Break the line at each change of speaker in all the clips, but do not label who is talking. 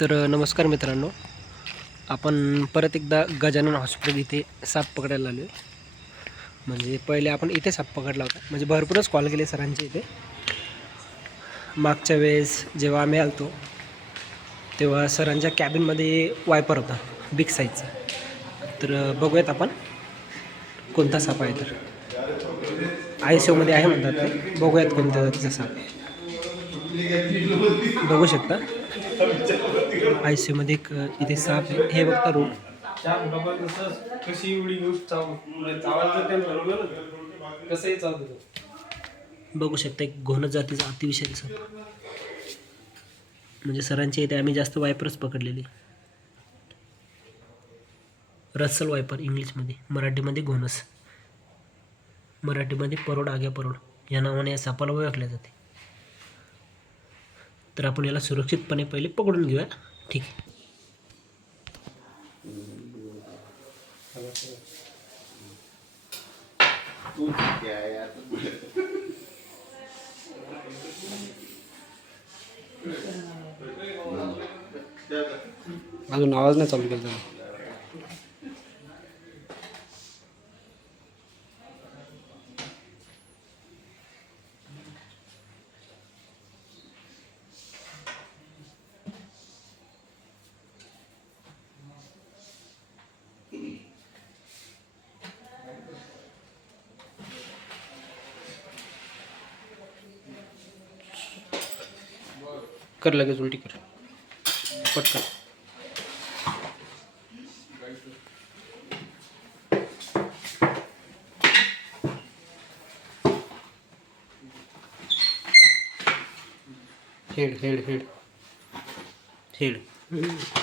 तर नमस्कार मित्रांनो. आपण परत एकदा गजानन हॉस्पिटल इथे साप पकडायला आलो आहे म्हणजे पहिले आपण इथे साप पकडला होता. म्हणजे भरपूरच कॉल केले सरांचे इथे. मागच्या वेळेस जेव्हा आम्ही आलतो तेव्हा सरांच्या कॅबिनमध्ये वायपर होता बिग साईजचा. तर बघूयात आपण कोणता साप आहे तर. आय सी ओमध्ये आहे म्हणतात ते. बघूयात कोणत्या जातीचा साप आहे. बघू शकता. आय सी मध्ये एक इथे साप आहे. हे बघता रूम
कशी एवढी म्हणजे कसंही चालतं
बघू शकता एक घोण जातीचा अतिविषारी साप. म्हणजे सरांच्या इथे आम्ही जास्त वायपरच पकडलेली. रसल वायपर इंग्लिशमध्ये. मराठीमध्ये घोणस. मराठीमध्ये परोड आग्या परोड. या नावाने या सापाला ओळखल्या जाते. तर आपण याला सुरक्षितपणे पहिले पकडून घेऊया. ठीक आहे.
अजून आवाज नाही चालू केला. कर लगे उल्टी कर। पटकन हेड हेड हेड।
हेड।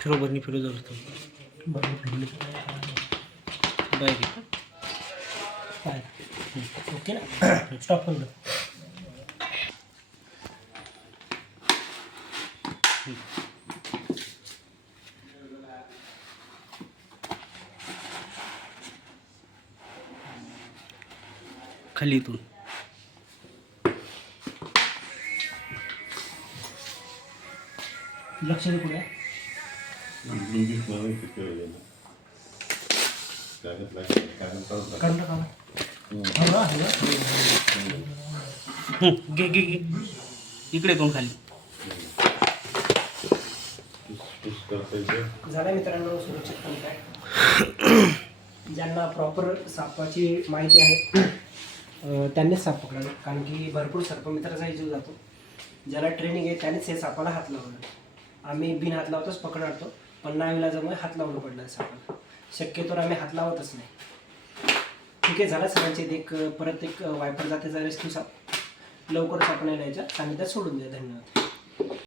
फिरो बरनी फिरो जरूर तो बाय
ओके ना? स्टॉप करून
खाली इथून.
लक्ष दे पुढे.
घे घे घे इकडे कोण खाली
झालं मित्रांनो सुरक्षित कॉन्टॅक्ट ज्यांना प्रॉपर सापाची माहिती आहे त्यांनीच साप पकडला. कारण की भरपूर सर्पमित्राचाही जीव जातो. ज्याला ट्रेनिंग आहे त्यानेच हे सापाला हात लावलं. आम्ही बिन हात लावतोच पकडतो पण नाविलाजामुळे हात लावणं पडलं सापाला शक्यतोवर आम्ही हात लावतच नाही. ठीक आहे झाला सरांचे एक परत एक वायपर जातीचा रेस्क्यू साप लवकरच आपण यायच्या सांगितलं सोडून द्या धन्यवाद.